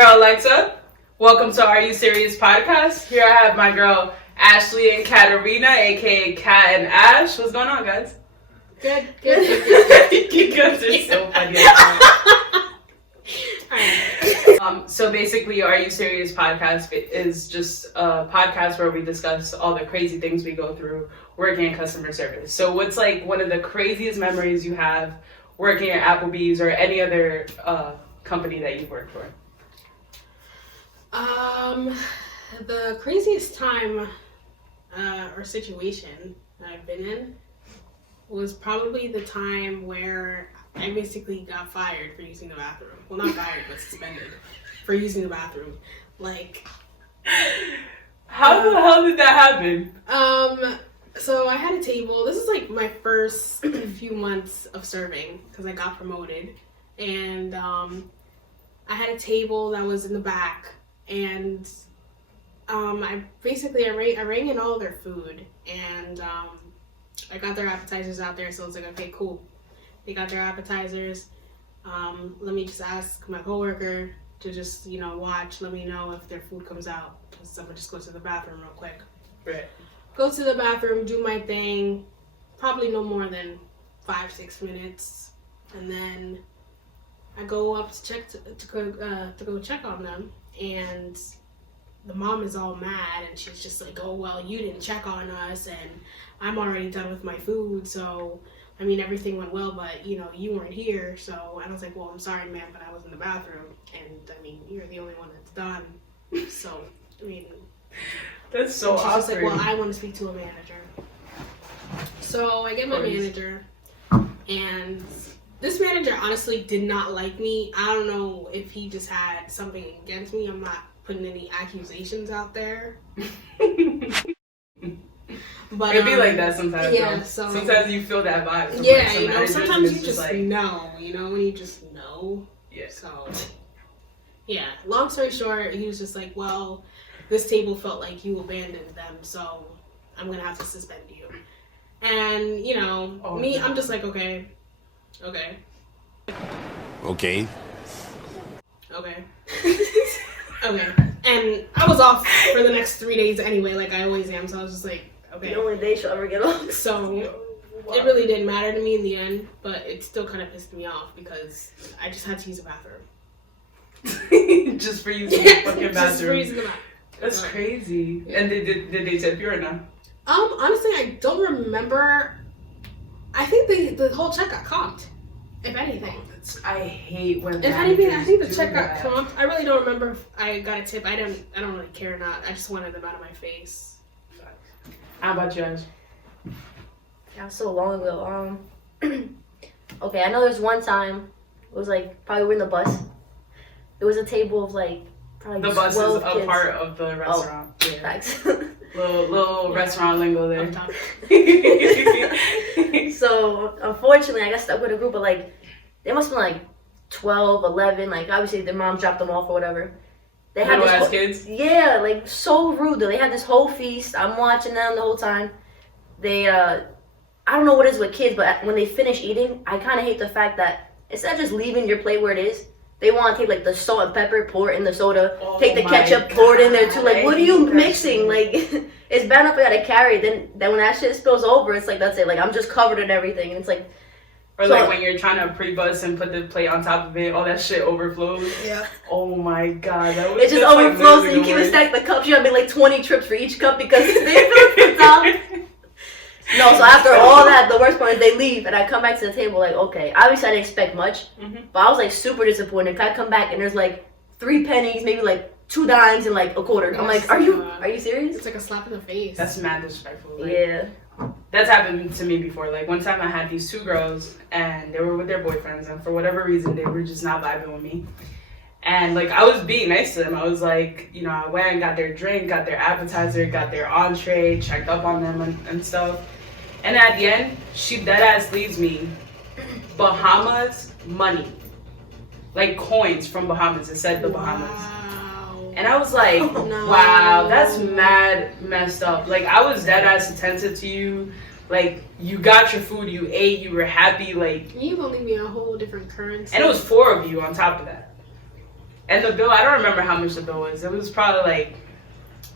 girl Alexa. Welcome to Are You Serious Podcast. Here I have my girl Ashley and Katarina, aka Kat and Ash. What's going on, guys? Good. You guys are so funny. So basically, Are You Serious Podcast is just a podcast where we discuss all the crazy things we go through working in customer service. So what's like one of the craziest memories you have working at Applebee's or any other company that you've worked for? The craziest time or situation I've been in was probably the time where I basically got fired for using the bathroom. Well, not fired, but suspended for using the bathroom. Like, how the hell did that happen? So I had a table. This is like my first few months of serving because I got promoted, and I had a table that was in the back, and I rang in all their food, and I got their appetizers out there. So it's like, okay, cool. They got their appetizers. Let me just ask my coworker to just, watch. Let me know if their food comes out. So I'm gonna just go to the bathroom real quick. Right. Go to the bathroom, do my thing. Probably no more than 5-6 minutes, and then I go up to check to go check on them, and the mom is all mad, and she's just like, "Oh well, you didn't check on us, and I'm already done with my food, so." I mean, everything went well, but, you weren't here. So I was like, well, I'm sorry, ma'am, but I was in the bathroom. And, I mean, you're the only one that's done. So, I mean. That's so awkward. She's just like, well, I want to speak to a manager. So I get my manager. And this manager honestly did not like me. I don't know if he just had something against me. I'm not putting any accusations out there. But it'd be like that sometimes. Yeah, though. so sometimes you feel that vibe. Sometimes you just know. When you just know. Yeah. So, yeah. Long story short, he was just like, "Well, this table felt like you abandoned them, so I'm gonna have to suspend you." And I'm just like, okay. Okay. Okay. And I was off for the next 3 days anyway, like I always am. So I was just like. Okay. The only day she'll ever get off. So it really didn't matter to me in the end, but it still kind of pissed me off because I just had to use a bathroom. Just for using the fucking bathroom. Just for using the bathroom. That's crazy. Yeah. And did they tip you or no? Honestly, I don't remember. I think the whole check got comped. If anything. I hate when. If anything, I think the check got comped. I really don't remember if I got a tip. I don't really care or not. I just wanted them out of my face. How about you, Ash? Yeah, so long ago. Okay, I know there's one time, it was like, probably we're in the bus. It was a table of like, probably the bus 12 is a kids. part of the restaurant. Oh, yeah. Thanks. little restaurant lingo there. So, unfortunately, I got stuck with a group of like, they must have been like 12, 11, like obviously their mom dropped them off or whatever. They had little ass kids? Yeah, like so rude though. They had this whole feast. I'm watching them the whole time. They, I don't know what it is with kids, but when they finish eating, I kind of hate the fact that instead of just leaving your plate where it is, they want to take like the salt and pepper, pour it in the soda, take the ketchup, pour it in there too. Like, what are you mixing? Like, it's bad enough I gotta carry. Then when that shit spills over, it's like, that's it. Like, I'm just covered in everything. And it's like, or like when you're trying to pre-bus and put the plate on top of it, all that shit overflows. Yeah. Oh my god, that was. It just overflows, and you can't stack the cups. You have to make like 20 trips for each cup because they fill the top. No, so after all that, the worst part is they leave, and I come back to the table like, okay, obviously I didn't expect much, but I was like super disappointed. I come back and there's like 3 pennies, maybe like 2 dimes, and like a quarter. I'm like, are you serious? It's like a slap in the face. That's mad disrespectful. Like, yeah. That's happened to me before. Like one time I had these 2 girls and they were with their boyfriends, and for whatever reason they were just not vibing with me. And like I was being nice to them. I was like, I went and got their drink, got their appetizer, got their entree, checked up on them and stuff. And at the end, she dead ass leaves me Bahamas money. Like coins from Bahamas. It said the Bahamas. And I was like, wow, that's mad messed up. Like, I was dead ass attentive to you. Like, you got your food, you ate, you were happy. Like, you gonna leave me a whole different currency. And it was 4 of you on top of that. And the bill, I don't remember how much the bill was. It was probably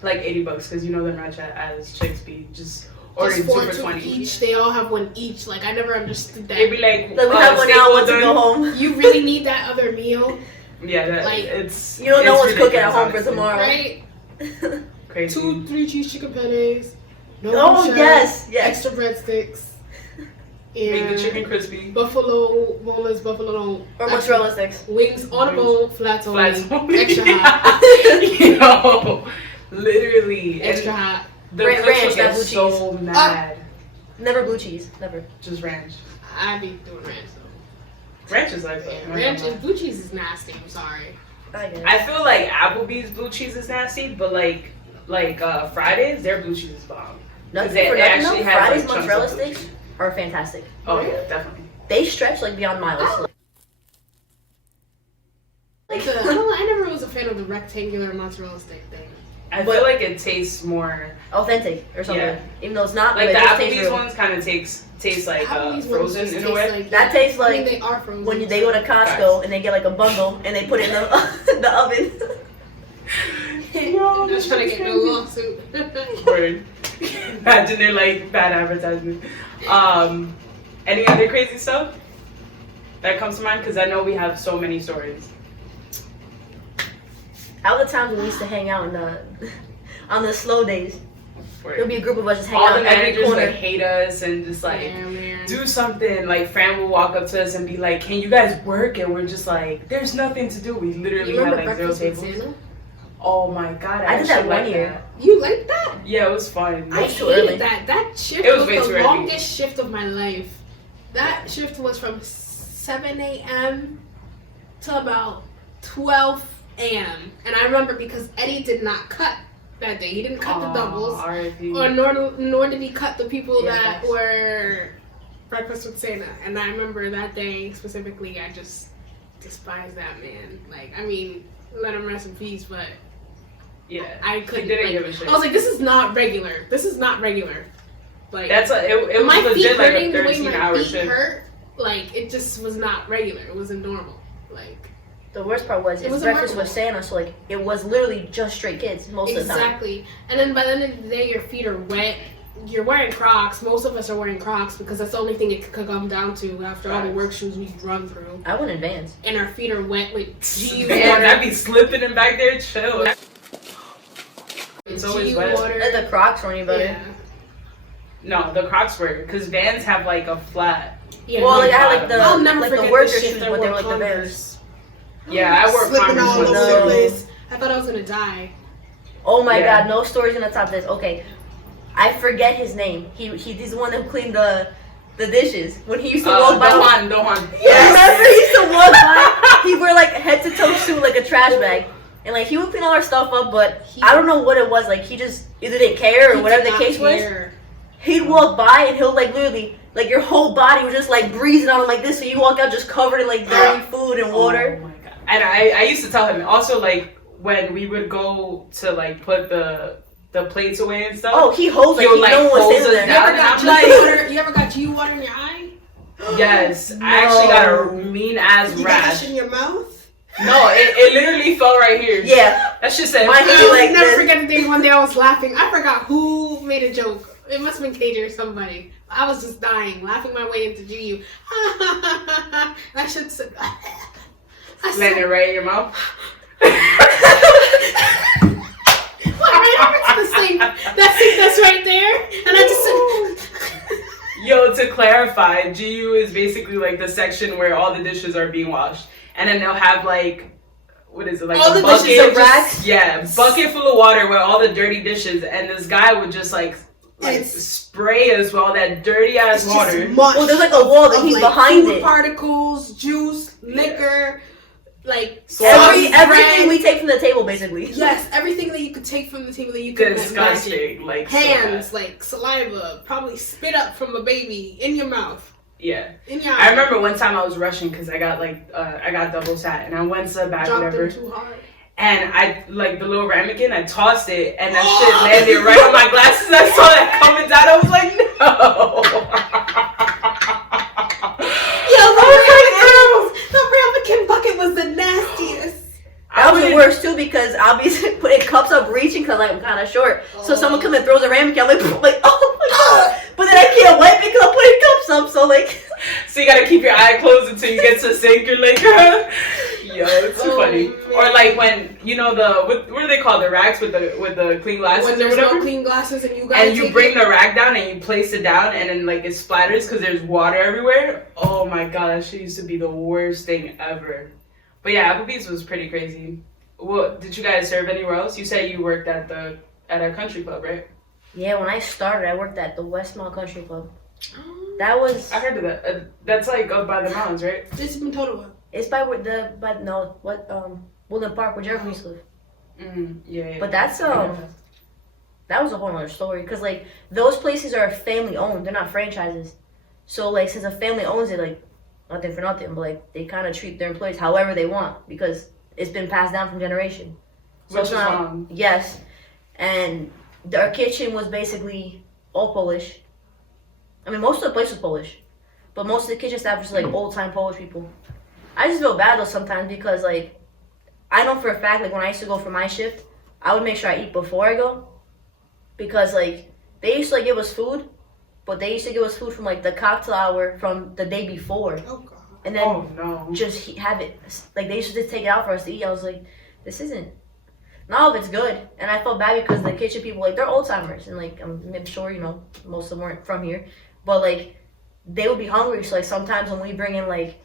like $80 because you know them ranch as chicks be just ordering 2 for $20 each. They all have one each. Like I never understood that. It'd be like we have one now, one to go home. You really need that other meal. Yeah, like it's you don't know what's cooking at home honestly. for tomorrow, right? Crazy. 2-3 cheese chicken panes. No yes. Extra breadsticks. Make the chicken crispy. Buffalo boneless, buffalo or mozzarella sticks. Wings on a bone, flats only. Extra hot. You know, literally extra hot. The ranch, cooks got get blue so cheese. mad. Never blue cheese. Never. Just ranch. I be doing ranch though. Ranch is like ranch and blue cheese is nasty. I'm sorry. I feel like Applebee's blue cheese is nasty, but like Fridays, their blue cheese is bomb. Nothing they for nothing. actually No, have, Fridays like, mozzarella chunks of blue sticks are fantastic. Oh yeah, definitely. They stretch like beyond miles. I never was a fan of the rectangular mozzarella stick thing. I feel like it tastes more authentic or something. Yeah. Even though it's not. like but the it just tastes Applebee's real. ones kind of taste like Applebee's ones frozen just in a taste way. like- That tastes like I mean, they are frozen. when they go to Costco and they get like a bundle and they put it in the oven. Yo, Just trying to get no lawsuit. Word. Imagine they're like bad advertisement. Any other crazy stuff that comes to mind? Because I know we have so many stories. All the times when we used to hang out on the slow days, Word. there'll be a group of us just hang All out the in every managers corner. like hate us and just like Man. do something. Like Fran will walk up to us and be like, "Can you guys work?" And we're just like, "There's nothing to do." We literally You have remember like 0 Breakfast with tables. Santa? Oh my god, I did that actually one like year. that. You like that? Yeah, it was fun. I too early. hated that. That shift It was was way too the early. longest shift of my life. That shift was from 7 a.m. to about 12 a.m. And I remember because Eddie did not cut that day. He didn't cut the doubles. R.I.P. Or nor did he cut the people Yeah, that facts. were Breakfast with Santa. And I remember that day specifically, I just despised that man. Like, I mean, let him rest in peace, but Yeah, I he couldn't. didn't like, give a shit. I was like, this is not regular. This is not regular. Like, That's it was my feet legit like a hurting the way my 13-hour feet shift. hurt. Like, it just was not regular. It wasn't normal. Like, The worst part was It it's was breakfast remarkable. with Santa, so like it was literally just straight kids most of the time. exactly. And then by the end of the day, your feet are wet. You're wearing Crocs. Most of us are wearing Crocs because that's the only thing it could come down to after all the work shoes we run through. I went in Vans. And our feet are wet with GU Man, water. I'd be slipping in back there. Chill. It's always GU wet. water. And the Crocs weren't any better. Yeah. No, the Crocs were because Vans have like a flat. Yeah. Well, like I had bottom. like I'll the never like forget the worker the shit shoes, that but they were wore like the Vans. Converse. Yeah, I wore Slipping all Converse. over No. the place. I thought I was gonna die. Oh my Yeah. god, no stories gonna top this. Okay, I forget his name. He's the one that cleaned the dishes when he used to walk by. Dohan. Yeah, remember he used to walk by. He wore like head to toe suit, like a trash bag, and like he would clean all our stuff up. But I don't know what it was. Like he just either didn't care or He whatever did the not case was. care. He'd walk by and he'll like literally like your whole body was just like breezing on him like this. So you walk out just covered in like dirty food and water. Oh my god. And I used to tell him also like when we would go to like put the plates away and stuff. Oh, he holds like He'll, he like, no one was hose standing us there. You ever down. got I'm like- GU water? You ever got GU water in your eye? Yes, No. I actually got a mean ass You got that rash. shit in your mouth? No, it literally fell right here. Yeah, That shit said. Mine I did will like never this. forget the day one day I was laughing. I forgot who made a joke. It must have been KJ or somebody. I was just dying, laughing my way into GU. That shit said. Landing it right in your mouth. Right over to the sink. That sink that's right there. And I just said. Yo, to clarify, GU is basically like the section where all the dishes are being washed, and then they'll have like, what is it, like All a the bucket? dishes are racks? Yeah, bucket full of water with all the dirty dishes, and this guy would just like It's- spray us with all that dirty ass water. Well, there's like a wall that he's behind food it. Particles, juice, liquor, like Everything we take from the table, basically. Yes, everything that you could take from the table that you could imagine. Disgusting, like so Hands, bad. like saliva, probably spit up from a baby in your mouth. Yeah, In your I remember one time I was rushing because I got I got double sat, and I went to the back Dropped whatever. them too hard. And I, like, the little ramekin, I tossed it, and that shit landed right on my glasses. I saw that coming down. I was like, no. Yo, the ramekin bucket was the nastiest. That because I'll be putting cups up reaching because like I'm kind of short. So someone comes and throws a ramen can, I'm like oh my god. But then I can't wipe it because I'm putting cups up. So like. So you gotta keep your eye closed until you get to the sink. You're like, yo, it's too funny. Man. Or like when you know what do they call the racks with the clean glasses When or there's whatever? no clean glasses and you bring the rack down and you place it down and then like it splatters because there's water everywhere. Oh my god, that shit used to be the worst thing ever. But yeah, Applebee's was pretty crazy. Well, did you guys serve anywhere else? You said you worked at a country club, right? Yeah, when I started, I worked at the West Country Club. That was. I heard of that. That's like up by the mountains, right? This has been total. It's by Woodland Park where Jeremy used to live. Yeah. But that's that was a whole other story because like those places are family owned. They're not franchises. So like since a family owns it, like nothing for nothing, but like they kind of treat their employees however they want because it's been passed down from generation. So Which is wrong. Yes, and our kitchen was basically all Polish. I mean, most of the place was Polish, but most of the kitchen staff was like old-time Polish people. I just feel bad though sometimes because like I know for a fact like when I used to go for my shift, I would make sure I eat before I go because like they used to like give us food, but they used to give us food from like the cocktail hour from the day before, Oh god. and then no. just have it like they used to just take it out for us to eat. I was like, this isn't. Not if it's good, and I felt bad because the kitchen people like they're old timers, and like I'm sure you know most of them weren't from here. But, like, they would be hungry. So, like, sometimes when we bring in, like,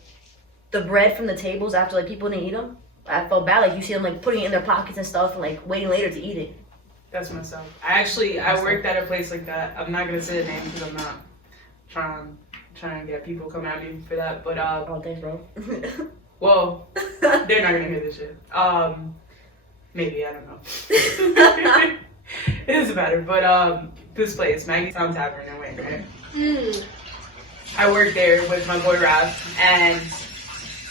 the bread from the tables after, like, people didn't eat them, I felt bad. Like, you see them, like, putting it in their pockets and stuff and, like, waiting later to eat it. That's messed up. I worked at a place like that. I'm not going to say the name because I'm not trying to get people coming at me for that. But, Oh, thanks, bro. well, they're not going to hear this shit. Maybe, I don't know. It doesn't matter. But, this place, Maggie's Town Tavern in Wayne, right? I worked there with my boy Rob, and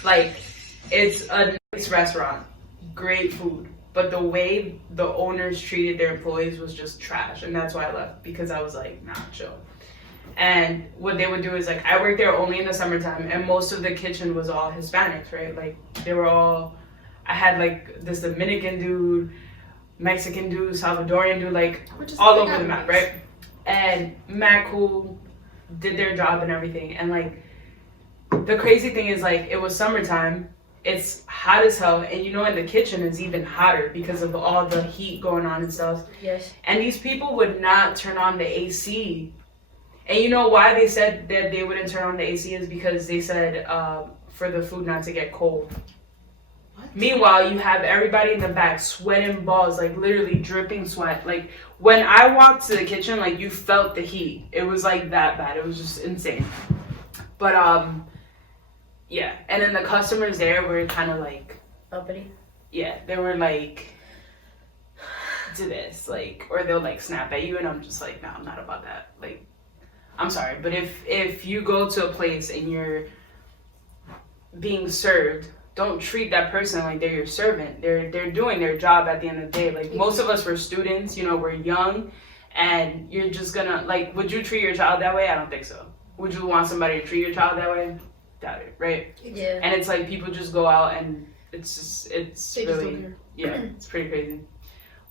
like it's a nice restaurant, great food, but the way the owners treated their employees was just trash, and that's why I left because I was like, nah, chill. And what they would do is like I worked there only in the summertime, and most of the kitchen was all Hispanics, right? Like they were all. I had like this Dominican dude, Mexican dude, Salvadorian dude, like all over the map, right? And mad cool, did their job and everything. And like the crazy thing is like it was summertime, it's hot as hell, and you know in the kitchen it's even hotter because of all the heat going on and stuff. Yes. And these people would not turn on the AC. And you know why they said that they wouldn't turn on the AC is because they said for the food not to get cold. What? Meanwhile, you have everybody in the back sweating balls, like literally dripping sweat. Like when I walked to the kitchen, like you felt the heat. It was like that bad. It was just insane. But yeah. And then the customers there were kind of like Uppity. Yeah, they were like, do this, like, or they'll like snap at you, and I'm just like, no, I'm not about that. Like, I'm sorry, but if you go to a place and you're being served, don't treat that person like they're your servant. They're doing their job at the end of the day. Like most of us were students, you know, we're young, and you're just gonna like, would you treat your child that way? I don't think so. Would you want somebody to treat your child that way? Doubt it, right? Yeah. And it's like people just go out and it's They just don't really care. yeah, it's pretty crazy.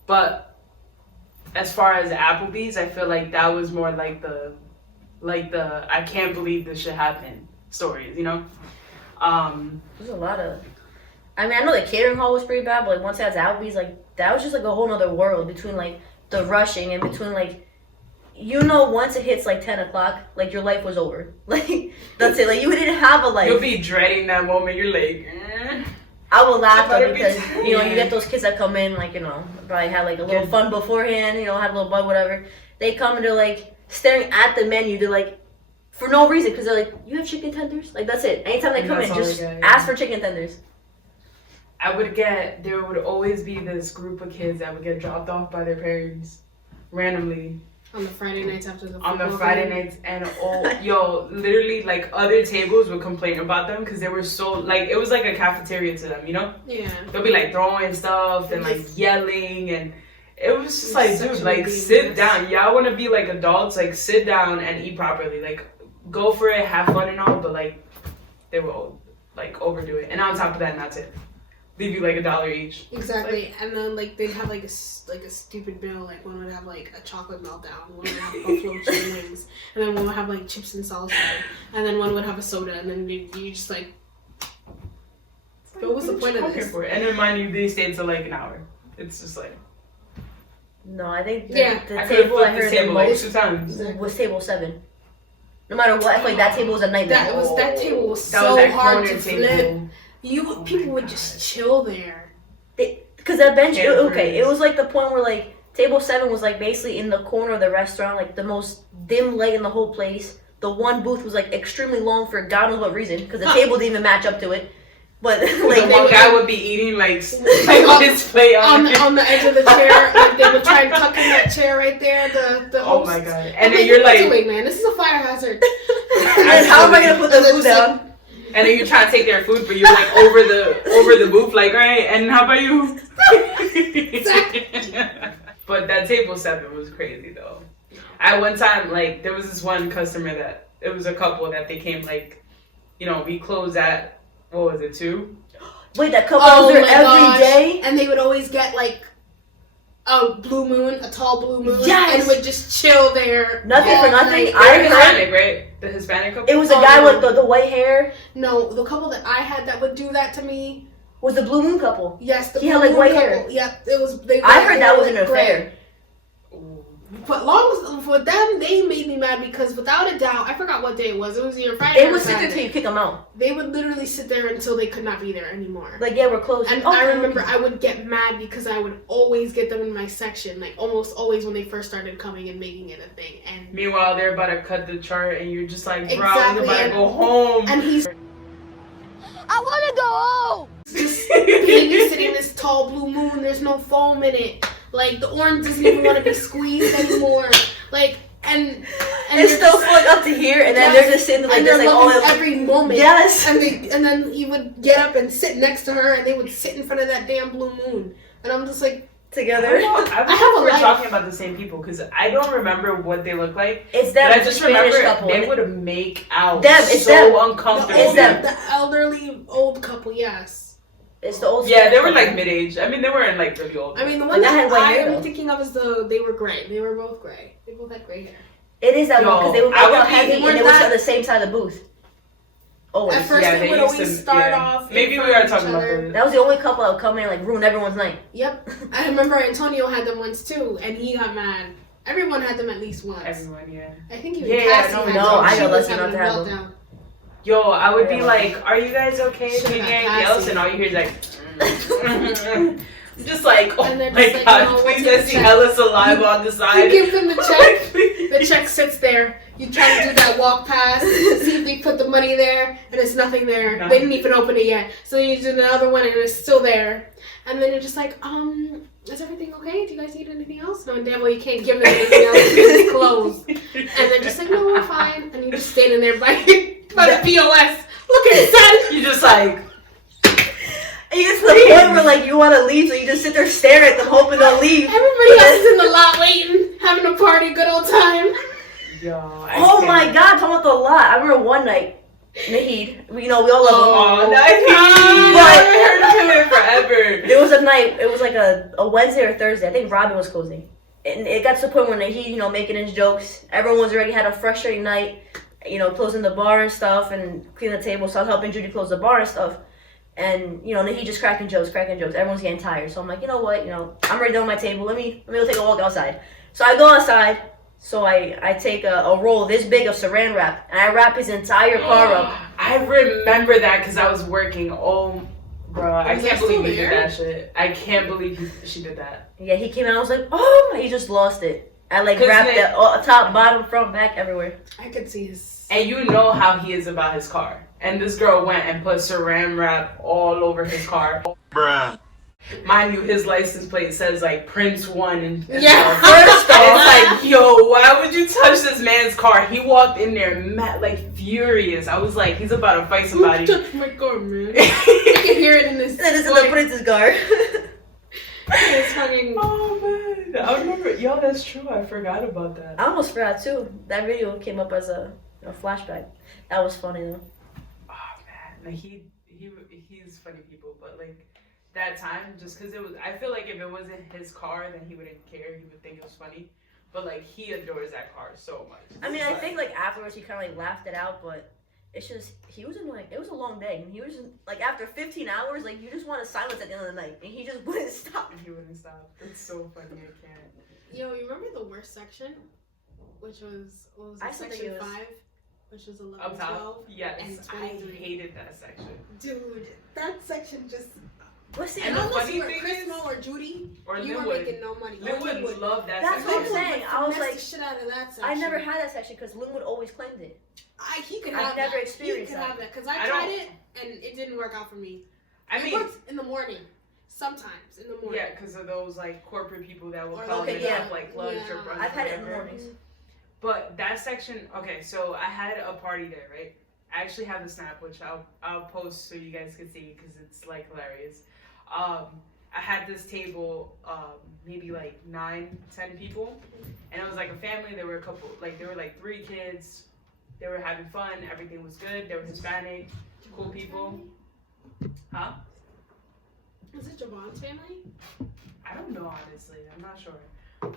But as far as Applebee's, I feel like that was more like the I can't believe this shit happened stories, you know? There's a lot of. I mean, I know the catering hall was pretty bad, but like once I was at Applebee's, like that was just like a whole other world between like the rushing and between like, you know, once it hits like 10 o'clock, like your life was over. Like that's it. Like you didn't have a life. You'll be dreading that moment. You're like, I will laugh though Better be because you know you tired. get those kids that come in like you know probably had like a little fun beforehand, you know, had a little bud whatever. They come and they're like staring at the menu. They're like. For no reason, because they're like, you have chicken tenders? Like, that's it. Anytime they And come in, that's all just they get, yeah. ask for chicken tenders. there would always be this group of kids that would get dropped off by their parents randomly On the Friday nights after the on the football Friday game. nights, and literally like other tables would complain about them because they were so like it was like a cafeteria to them, you know? Yeah. They'll be like throwing stuff and like yelling, and it was just It's like, such dude, a like big sit mess. down. Y'all want to be like adults, like sit down and eat properly. Like go for it, have fun and all, but like they will like overdo it. And on top of that, not tip. leave you like $1 each. Exactly, and then like they'd have like a stupid meal. Like one would have like a chocolate meltdown, one would have buffalo chicken wings, and then one would have like chips and salsa, and then one would have a soda, and then you just like. What was the point of this? And then mind you, they stayed till like an hour. It's just like. No, I think the I table I heard the like most 2 times. was table 7. No matter what, I feel like that table was a nightmare. That table was so hard to flip. People would just chill there. Because that bench, it was like the point where like table 7 was like basically in the corner of the restaurant, like the most dim light in the whole place. The one booth was like extremely long for God knows what reason, because the table didn't even match up to it. But like the one guy would be eating like on his plate on the edge of the chair. Like they would try and tuck in that chair right there. The oh host. my god! And then you're like, wait, man, this is a fire hazard. And how am I gonna put the food down? And then you're trying to take their food, but you're like over the booth, like, right? And how about you? But that table 7 was crazy though. At one time, like there was this one customer that it was a couple that they came like, we closed at. What was it, 2? Wait, that couple was there every day? And they would always get like a blue moon, a tall blue moon, yes! and would just chill there. Nothing for nothing. They're Hispanic, right? The Hispanic couple? It was a guy with the white hair. No, the couple that I had that would do that to me was the blue moon couple. Yes, the he blue had like moon white couple. hair. Yeah, it was. I heard that was an affair. But for them, they made me mad because without a doubt, I forgot what day it was. It was either Friday or Saturday. They would sit there till you kick them out. They would literally sit there until they could not be there anymore. Like, yeah, we're closed. And I remember I would get mad because I would always get them in my section, like almost always when they first started coming and making it a thing. And meanwhile, they're about to cut the chart, and you're just like, bro, exactly. I'm about to go home. And he's, I want to go home. Just baby sitting in this tall blue moon. There's no foam in it. Like the orange doesn't even want to be squeezed anymore. Like and it's still flowing up to here, and then they're just sitting there like this, like all every moment. Yes. And then he would get up and sit next to her, and they would sit in front of that damn blue moon. And I'm just like together. I don't know if we're talking about the same people because I don't remember what they look like. It's them. But I just remember couple. they would make out it's so them. uncomfortable. It's them. The elderly old couple, yes. It's the old. Yeah, they were like mid-age. I mean, they weren't like really old. I mean, the one that I'm thinking of is they were gray. They were both gray. They both had gray hair. It is that one because they would make out heavy and they would sit on the same side of the booth. Always. At first, they would always start off. Maybe we are talking about that. That was the only couple that would come in and like ruin everyone's night. Yep. I remember Antonio had them once too, and he got mad. Everyone had them at least once. Everyone, yeah. I think even Cassie had them. I got lucky not to have them. Yo, I would be like, "Are you guys okay?" Speaking anything else, and all you hear is like, just like, "Oh my god, please!" I see hella saliva on the side. You give them the check. The check sits there. You try to do that walk past, see if they put the money there, and it's nothing there. They didn't even open it yet. So you do another one, and it's still there. And then you're just like, is everything okay? Do you guys need anything else? No, damn well, you can't give them anything else because it's closed. And they're just like, no, we're fine. And you're just standing there by the POS, looking sad. You're just like, and you get to the point where like you want to leave, so you just sit there staring at them, hoping they'll leave. Everybody else is in the lot waiting, having a party, good old time. Yo, oh my god, talking about the lot. I remember one night, Nahid, we all love him. Oh, Nahid! I haven't heard of him in forever. There was a night, it was like a Wednesday or Thursday, I think Robin was closing. And it got to the point where Nahid, making his jokes. Everyone was already had a frustrating night, closing the bar and stuff and cleaning the table. So I was helping Judy close the bar and stuff. And, Nahid just cracking jokes. Everyone's getting tired. So I'm like, you know what, I'm ready to on my table. Let me go take a walk outside. So I go outside. So I take a roll this big of saran wrap, and I wrap his entire car up. I remember that because I was working. Oh, bro, I can't believe he did that shit. I can't believe she did that. Yeah, he came out, I was like, oh, he just lost it. I wrapped it top, bottom, front, back, everywhere. I could see his... And you know how he is about his car. And this girl went and put saran wrap all over his car. Bruh. Mind you, his license plate says like Prince 1 and yeah. First off, it's like, yo, why would you touch this man's car? He walked in there furious. I was like, he's about to fight somebody. Who touched my car, man? I can hear it in this. This is the Prince's car. It's fucking. Oh man, I remember. Yo, that's true. I forgot about that. I almost forgot too. That video came up as a flashback. That was funny though. Oh man, he's funny people, but like. that time, just because it was. I feel like if it wasn't his car, then he wouldn't care. He would think it was funny. But like he adores that car so much. I mean, I think like afterwards he kind of like laughed it out, but it's just he was in like it was a long day, and he was just, like after 15 hours, like you just want to silence at the end of the night, and he just wouldn't stop. He wouldn't stop. It's so funny. I can't. Yo, you remember the worst section, which was what was it, I still think section it was- 5, which was 11, Up top, 12, yes, and I 23. hated that section. Dude, that section just. But see, And the unless funny you were thing Chris is- Mo or Judy, Or you were Linwood. making no money. Linwood loved that That's section. what I'm saying. I was finessed like- the shit out of that section. I never had that section because Linwood always claimed it. He could I've have never that. experienced He could that. have that because I I don't- tried it and it didn't work out for me. I It mean, works in the morning, sometimes in the morning. yeah, because of those like corporate people that will Or come okay, and yeah. have like lunch or Yeah. brunch. I've or had it in the whatever. mornings. But that section, okay, so I had a party there, right? I actually have a snap, which I'll post so you guys can see because it's like hilarious. I had this table, maybe like 9-10 people, and it was like a family. There were a couple, like there were like 3 kids. They were having fun. Everything was good. They were Hispanic, cool people. Huh? Is it Javon's family? I don't know, honestly. I'm not sure.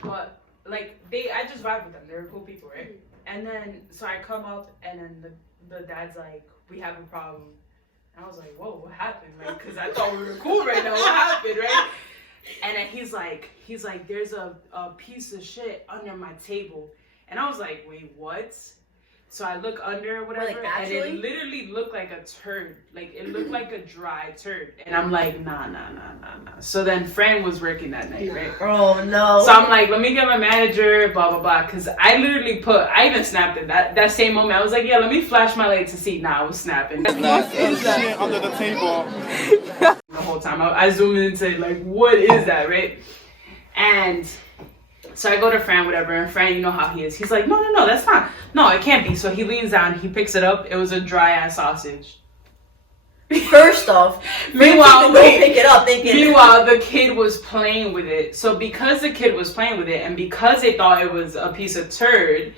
But like I just vibe with them. They were cool people, right? And then so I come up, and then the dad's like, "We have a problem." And I was like, "Whoa, what happened?" Like, cause I thought we were cool right now. What happened, right? And then he's like, "There's a piece of shit under my table," and I was like, "Wait, what?" So I look under or whatever, Like, and actually? it literally looked like a turd. Like, it looked like a dry turd. And I'm like, nah. So then Fran was working that night, right? Oh no. So I'm like, let me get my manager, blah, blah, blah. Because I literally I even snapped it. That same moment, I was like, yeah, let me flash my light to see. Nah, I was snapping. What is that? Shit under the table. The whole time. I zoomed in and said, like, what is that, right? And so I go to Fran, whatever, and Fran, you know how he is. He's like, no, that's not. No, it can't be. So he leans down, he picks it up. It was a dry ass sausage. First off, Meanwhile, pick it up thinking. Meanwhile, the kid was playing with it. So because the kid was playing with it, and because they thought it was a piece of turd,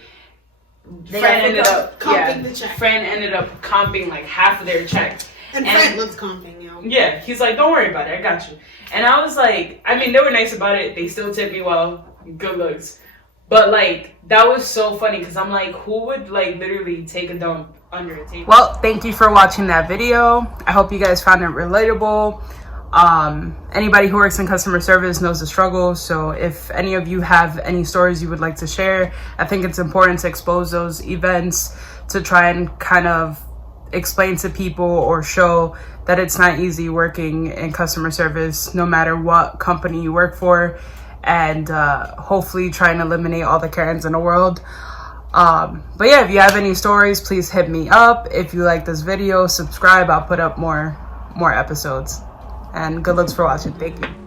Fran ended up comping the check. Fran ended up comping like half of their check. And Fred loves comping, yo. Yeah, he's like, don't worry about it, I got you. And I was like, I mean, they were nice about it. They still tipped me well. Good looks. But like, that was so funny because I'm like, who would like literally take a dump under a table? Well, thank you for watching that video. I hope you guys found it relatable. Anybody who works in customer service knows the struggle. So if any of you have any stories you would like to share, I think it's important to expose those events to try and kind of explain to people or show that it's not easy working in customer service, no matter what company you work for, and hopefully try and eliminate all the Karens in the world. But yeah, if you have any stories, please hit me up. If you like this video, subscribe. I'll put up more episodes. And good looks for watching. Thank you.